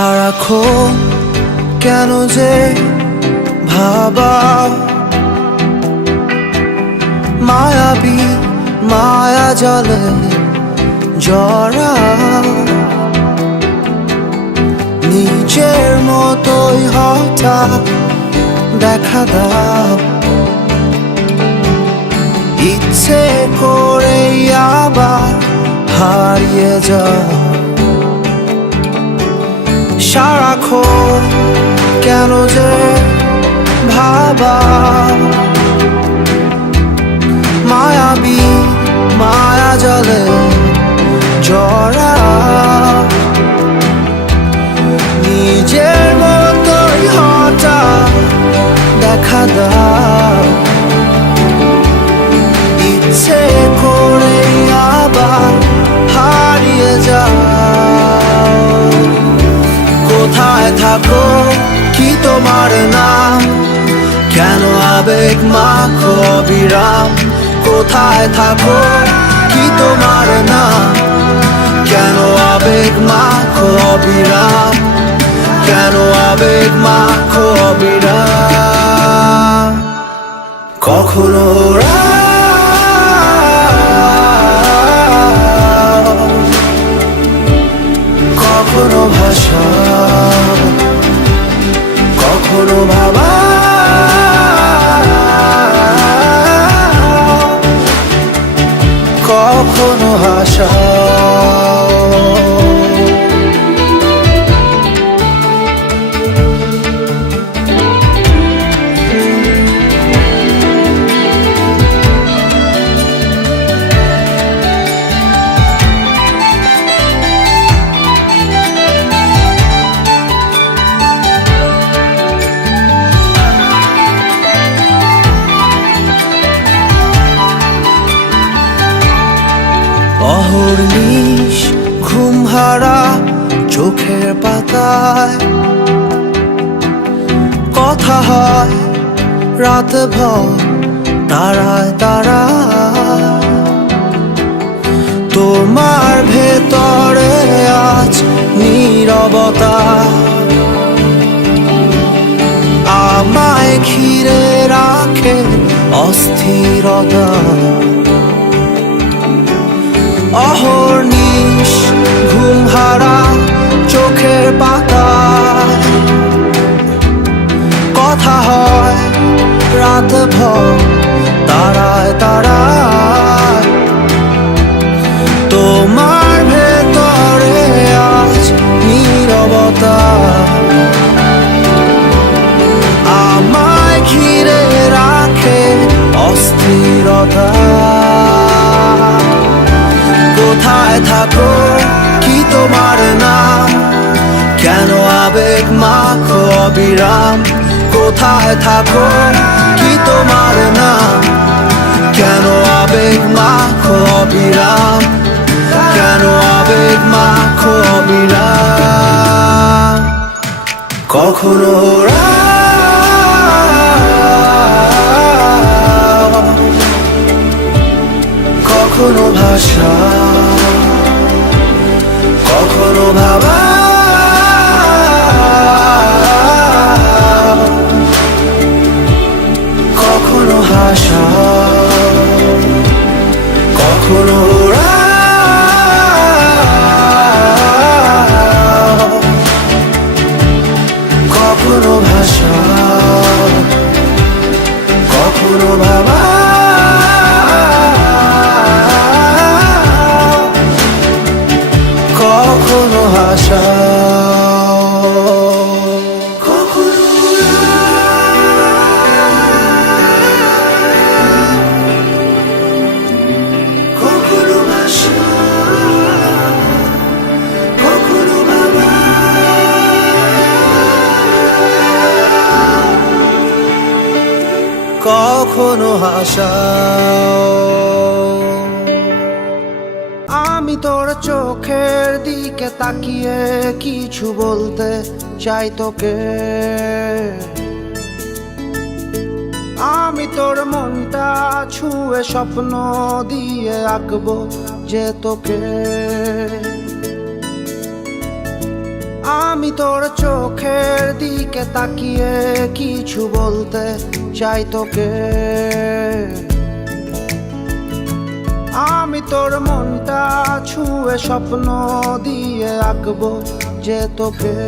সারাক্ষণ কেন যে ভাবা মায়াবী মায়া জলে জড়া নিজের মতোই হঠাৎ দেখা দাও ইচ্ছে করে আবার হারিয়ে যাও সারাক্ষণ কেন যে ভাবা মায়াবী মায়া জলে জড়া নিজের মতোই হঠাৎ দেখা দাও ইচ্ছে করে আবার হারিয়ে যাও কোথায় থাকো কি তোমার নাম কেন আবেগ মাখো অবিরাম কোথায় থাকো কি তোমার নাম কেন আবেগ মাখো অবিরাম কেন আবেগ মাখো অবিরাম কখনো কখনো ভাষা কখনো ভাবা কখনো হাসা অহর্নিশ ঘুম হারা চোখের পাতায় কথা হয় রাত ভর তারায় তারায় তোমার ভেতরে আজ নীরবতা আমায় ঘিরে রাখে অস্থিরতা অহর্নিশ ঘুম হারা চোখের পাতায় কথা হয় রাত ভর তারায় তারায় তোমার ভেতরে আজ নীরবতা আমায় ঘিরে রাখে অস্থিরতা কোথায় থাকো কি তোমার নাম কেন আবেগ মাখো অবিরাম কোথায় থাকো কি তোমার নাম কেন আবেগ মাখো অবিরাম কেন আবেগ মাখো অবিরাম কখনো কখনো ভাষা কখনো ভাবা কখনো হাসা কখনো কখনো ভাষা কখনো ভাবা কখনো হাসা কখনো ভাষা কখনো ভাবা কখনো হাসা আমি তোর চোখের দিকে তাকিয়ে কিছু বলতে চাই তোকে আমি তোর মনটা ছুঁয়ে স্বপ্ন দিয়ে আঁকবো যে তোকে আমি তোর চোখের দিকে তাকিয়ে কিছু বলতে চাই তোকে। আমি তোর মনটা ছুঁয়ে স্বপ্ন দিয়ে আঁকবো যে তোকে।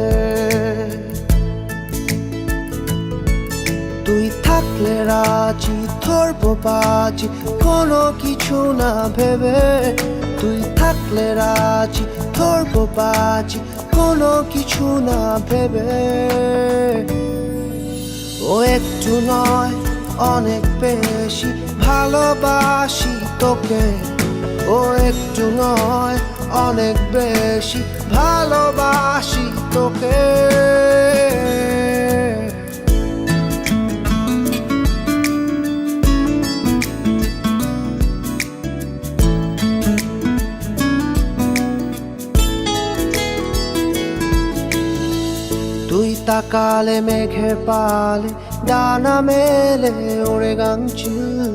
তুই থাকলে রাজি ধরবো বাজি কোনো কিছু না ভেবে। তুই থাকলে রাজি ধরবো বাজি কোনো কিছু না ভেবে। ও একটু নয় অনেক বেশি ভালোবাসি তোকে। ও একটু নয় অনেক বেশি ভালোবাসি তোকে। তুই তাকালে মেঘের পালে ডানা মেলে ওড়ে গাংচিল।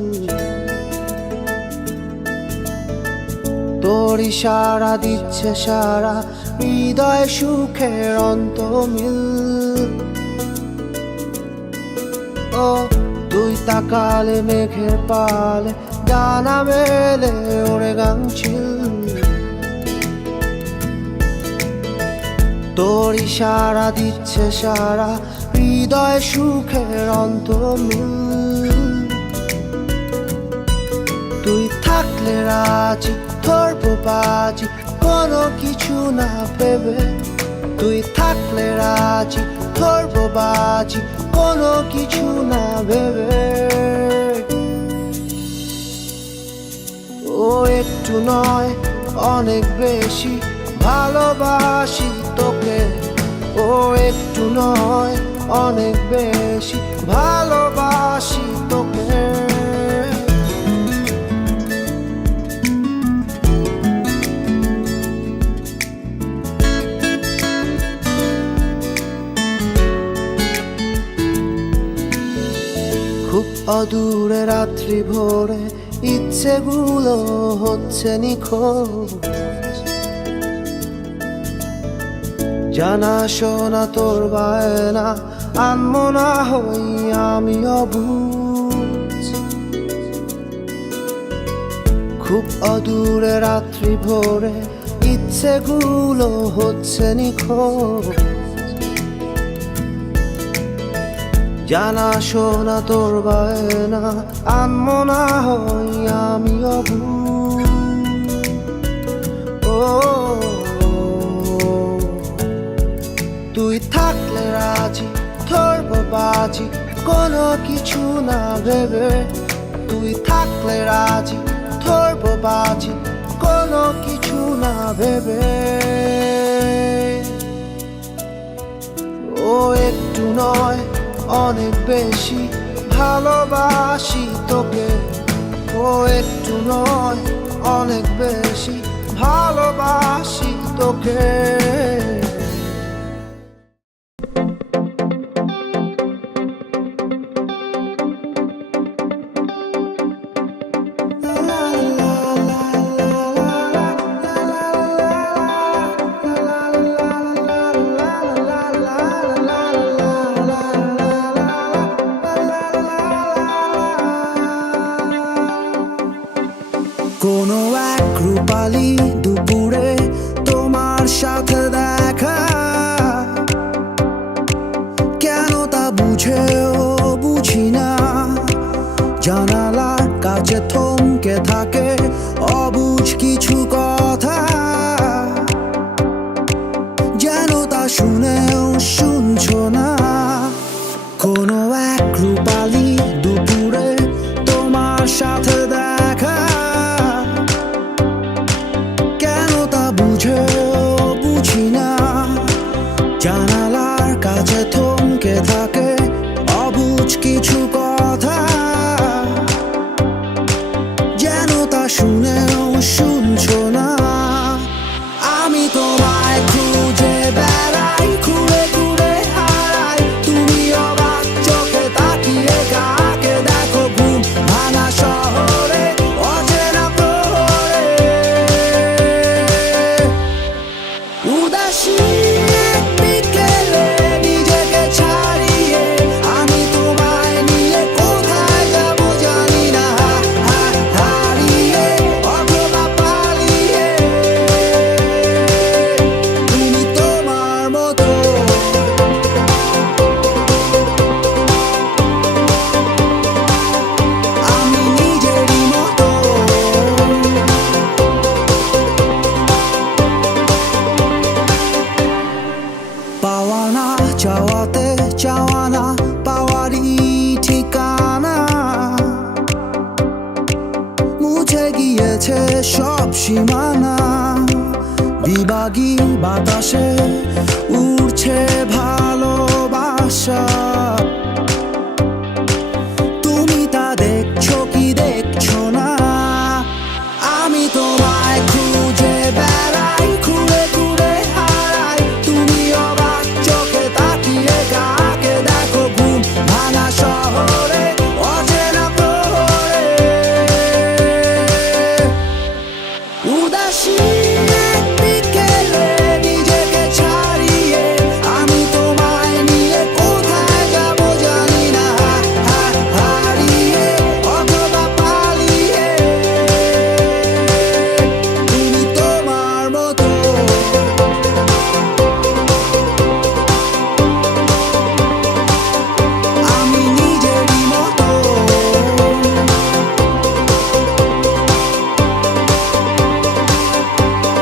তোর ইশারা দিচ্ছে সারা হৃদয় সুখের অন্তমিল। ও তুই তাকালে মেঘের পালে ডানা মেলে ওড়ে গাংচিল। তোর ইশারা দিচ্ছে সারা হৃদয় সুখের অন্তমিল। তুই থাকলে রাজি ধরবো বাজি কোনো কিছু না ভেবে। তুই থাকলে রাজি ধরবো বাজি কোনো কিছু না ভেবে। ও একটু নয় অনেক বেশি ভালোবাসি তোকে। ও একটু নয় অনেক বেশি ভালোবাসি তোকে। খুব অদূরে রাত্রি ভোরে ইচ্ছেগুলো হচ্ছে নিখোঁজ। জানা শোনা তোর বায়না আনমনা হই আমি অবুঝ। খুব অদূরে রাত্রি ভোরে ইচ্ছেগুলো হচ্ছে নিখোঁজ। জানা শোনা তোর বায়না আনমনা হই আমি অবুঝ। ও তুই থাকলে রাজি ধরবো বাজি কোনো কিছু না ভেবে। তুই থাকলে রাজি ধরবো বাজি কোনো কিছু না ভেবে। ও একটু নয় অনেক বেশি ভালোবাসি তোকে। ও একটু নয় অনেক বেশি ভালোবাসি তোকে। কোনো এক রূপালী দুপুরে তোমার সাথে দেখা, কেন তা বুঝেও বুঝি না। জানালার কাছে থমকে থাকে অবুঝ কিছু কথা, যেন তা শুনেও শুনছো না। কোনো এক রূপালী দুপুরে তোমার সাথে দেখা, বুঝি না। জানালার কাছে থমকে থাকে অবুঝ কিছু কথা, যেন তা শুনেও শুনছো না। আমি তোমায় খুঁজে বেড়াই, ঘুরে ঘুরে হারাই, তুমি অবাক চোখে তাকিয়ে কাকে দেখো ঘুম ভাঙা শহরে অচেনা প্রহরে। উদাসী দিবাগী বাতাসে উড়ছে ভালোবাসা। তুমি তা দেখছো কি দেখছো না? আমি তোমায় খুঁজে বেড়াই, ঘুরে ঘুরে হারাই। তুমি অবাক চোখে তাকিয়ে কাকে দেখো ঘুম ভাঙা শহরে, অচেনা প্রহরে। উদাসী বিকেলে নিজেকে ছাড়িয়ে আমি তোমায় নিয়ে কোথায় যাব জানি না। হারিয়ে অথবা পালিয়ে তুমি তোমার মতো। আমি নিজেরই মতো।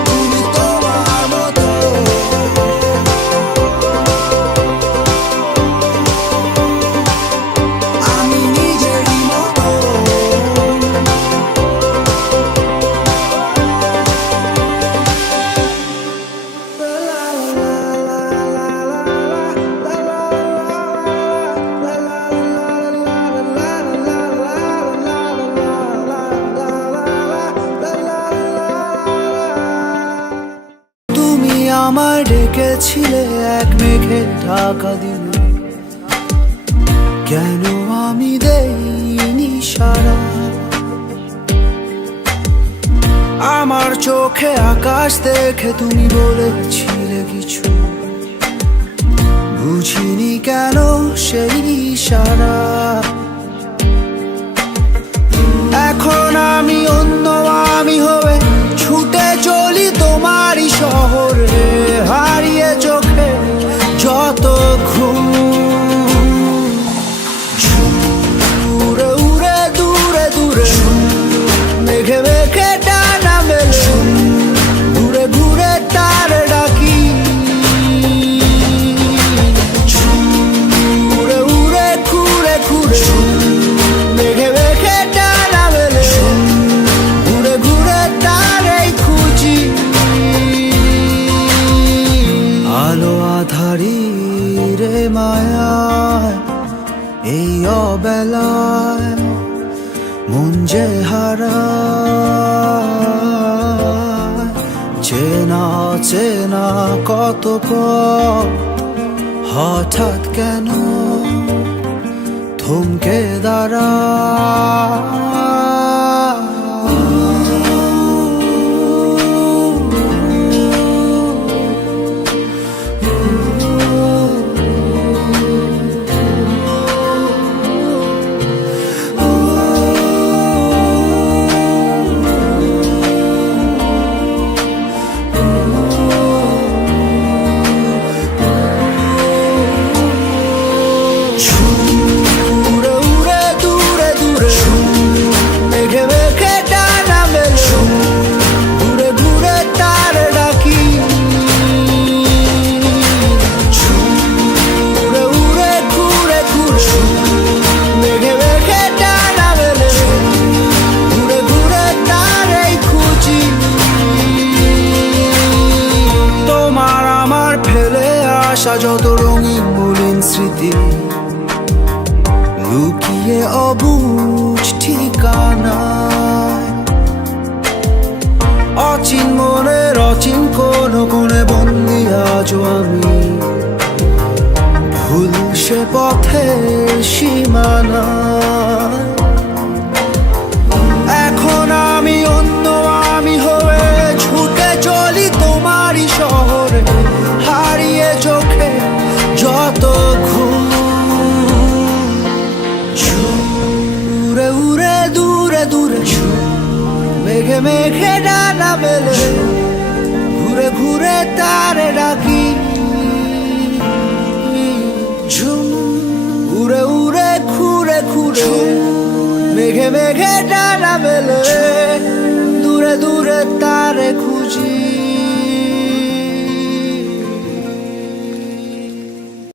তুমি তোমার মতো। আমি নিজেরই মতো। তুমি আমায় ডেকেছিলে এক মেঘে ঢাকা দিলে, কেন আমি দেইনি সাড়া? আমার চোখে আকাশ দেখে তুমি বলেছিলে কিছু, বুঝিনি কেন সেই ইশারা। এখন আমি অন্য আমি হয়ে ছুটে চলি তোমারই শহরে, হারিয়ে চোখে যত ঘুম। উড়ে উড়ে দূরে দূরে মেঘে মেঘে ডানা মেলে, ঘুরে ঘুরে তার ডাকি। উড়ে উড়ে ঘুরে ঘুরে মেঘে মেঘে ডানা মেলে, ঘুরে ঘুরে তারই খুঁজি। আলো আধারি রে মায়ায় এই অবেলায় মন যে হারায়। চেনা চেনা কত পথ হঠাৎ কেন থমকে দাঁড়ায়। উড়ে উড়ে দূরে দূরে মেঘে মেঘে ডানা মেলে, ঘুরে ঘুরে তার ডাকি। উড়ে উড়ে ঘুরে ঘুরে মেঘে মেঘে ডানা মেলে, ঘুরে ঘুরে তারই খুঁজি। তোমার আমার ফেলে আসা যত রঙিন মলিন স্মৃতি, লুকিয়ে অবুঝ ঠিকানায়। অচিন মনের অচিন কোন কোণে বন্দি আজও আমি, ভুল সে পথের সীমানায়। এখন আমি অন্য আমি হয়ে ছুটে চলি তোমারই শহরে, হারিয়ে চোখে যত ঘুম। উড়ে উড়ে দূরে দূরে মেঘে মেঘে ডানা মেলে, ঘুরে ঘুরে তার ডাকি। উড়ে উড়ে ঘুরে ঘুরে মেঘে মেঘে ডানা মেলে, দূরে দূরে তারে খুঁজি।